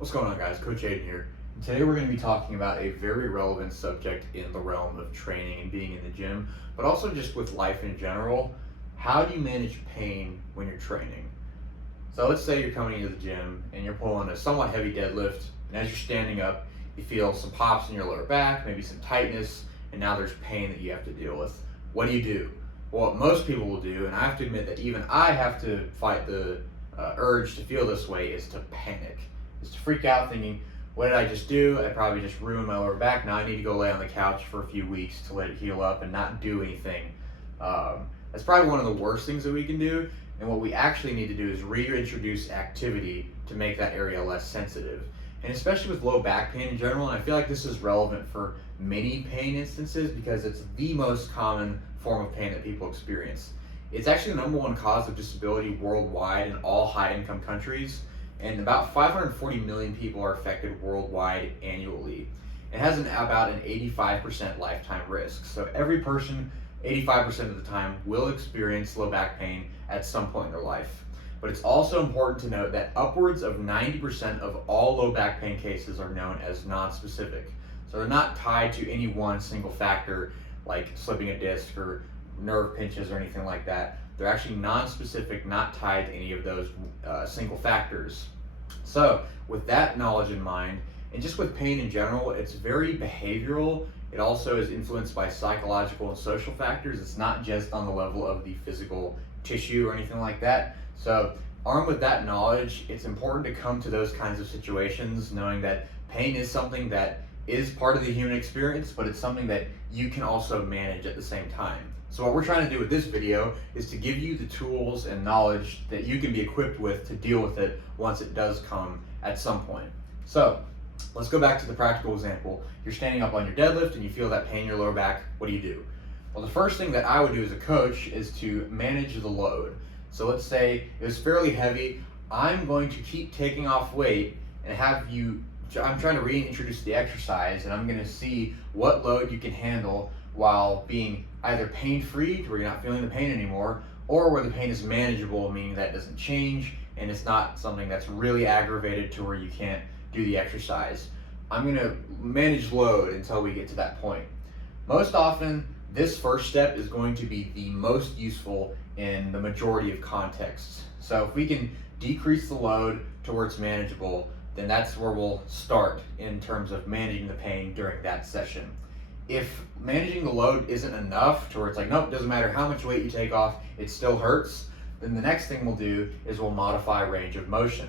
What's going on, guys? Coach Aiden here. And today we're going to be talking about a very relevant subject in the realm of training and being in the gym, but also just with life in general. How do you manage pain when you're training? So let's say you're coming into the gym and you're pulling a somewhat heavy deadlift, and as you're standing up, you feel some pops in your lower back, maybe some tightness, and now there's pain that you have to deal with. What do you do? Well, what most people will do, and I have to admit that even I have to fight the urge to feel this way, is to panic. Is to freak out thinking, what did I just do? I probably just ruined my lower back. Now I need to go lay on the couch for a few weeks to let it heal up and not do anything. That's probably one of the worst things that we can do. And what we actually need to do is reintroduce activity to make that area less sensitive. And especially with low back pain in general, and I feel like this is relevant for many pain instances because it's the most common form of pain that people experience. It's actually the #1 cause of disability worldwide in all high-income countries. And about 540 million people are affected worldwide annually. It has about an 85% lifetime risk. So every person, 85% of the time, will experience low back pain at some point in their life. But it's also important to note that upwards of 90% of all low back pain cases are known as non-specific. So they're not tied to any one single factor like slipping a disc or nerve pinches or anything like that. They're actually non-specific, not tied to any of those single factors. So with that knowledge in mind, and just with pain in general, it's very behavioral. It also is influenced by psychological and social factors. It's not just on the level of the physical tissue or anything like that. So armed with that knowledge, it's important to come to those kinds of situations knowing that pain is something that is part of the human experience, but it's something that you can also manage at the same time. So what we're trying to do with this video is to give you the tools and knowledge that you can be equipped with to deal with it once it does come at some point. So let's go back to the practical example. You're standing up on your deadlift and you feel that pain in your lower back. What do you do? Well, the first thing that I would do as a coach is to manage the load. So let's say it was fairly heavy. I'm going to keep taking off weight and I'm trying to reintroduce the exercise, and I'm going to see what load you can handle while being either pain-free, to where you're not feeling the pain anymore, or where the pain is manageable, meaning that it doesn't change and it's not something that's really aggravated to where you can't do the exercise. I'm going to manage load until we get to that point. Most often, this first step is going to be the most useful in the majority of contexts. So if we can decrease the load to where it's manageable, then that's where we'll start in terms of managing the pain during that session. If managing the load isn't enough to where it's like, nope, doesn't matter how much weight you take off, it still hurts, then the next thing we'll do is we'll modify range of motion.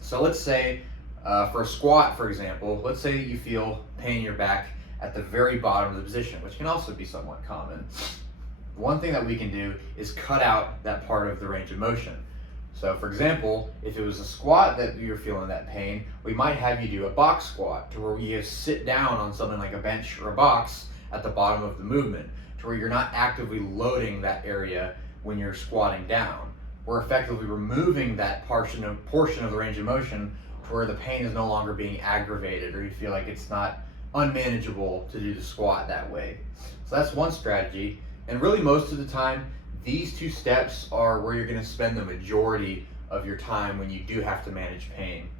So let's say for a squat, for example, let's say you feel pain in your back at the very bottom of the position, which can also be somewhat common. One thing that we can do is cut out that part of the range of motion. So for example, if it was a squat that you're feeling that pain, we might have you do a box squat to where you just sit down on something like a bench or a box at the bottom of the movement, to where you're not actively loading that area when you're squatting down. We're effectively removing that portion of the range of motion to where the pain is no longer being aggravated, or you feel like it's not unmanageable to do the squat that way. So that's one strategy, and really most of the time, these two steps are where you're going to spend the majority of your time when you do have to manage pain.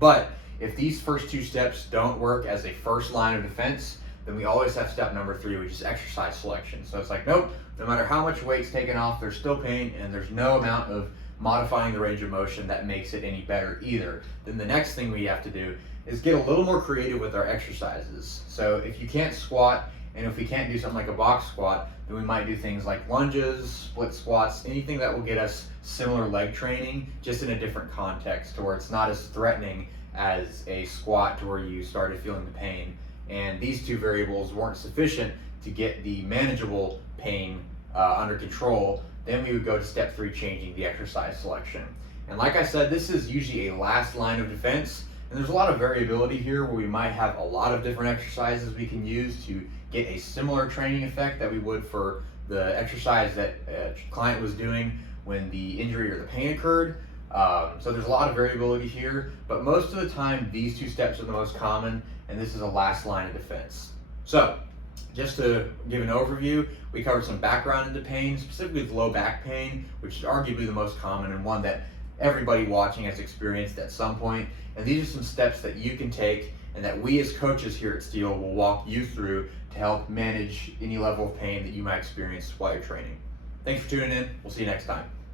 But if these first two steps don't work as a first line of defense, then we always have step number 3, which is exercise selection. So it's like, nope, no matter how much weight's taken off, there's still pain, and there's no amount of modifying the range of motion that makes it any better either. Then the next thing we have to do is get a little more creative with our exercises. So if you can't squat, and if we can't do something like a box squat, then we might do things like lunges, split squats, anything that will get us similar leg training, just in a different context to where it's not as threatening as a squat to where you started feeling the pain. And these two variables weren't sufficient to get the manageable pain under control. Then we would go to step 3, changing the exercise selection. And like I said, this is usually a last line of defense. And there's a lot of variability here where we might have a lot of different exercises we can use to get a similar training effect that we would for the exercise that a client was doing when the injury or the pain occurred. So there's a lot of variability here, but most of the time these two steps are the most common, and this is a last line of defense. So just to give an overview, we covered some background into pain, specifically with low back pain, which is arguably the most common and one that everybody watching has experienced at some point. And these are some steps that you can take and that we as coaches here at Steel will walk you through to help manage any level of pain that you might experience while you're training. Thanks for tuning in. We'll see you next time.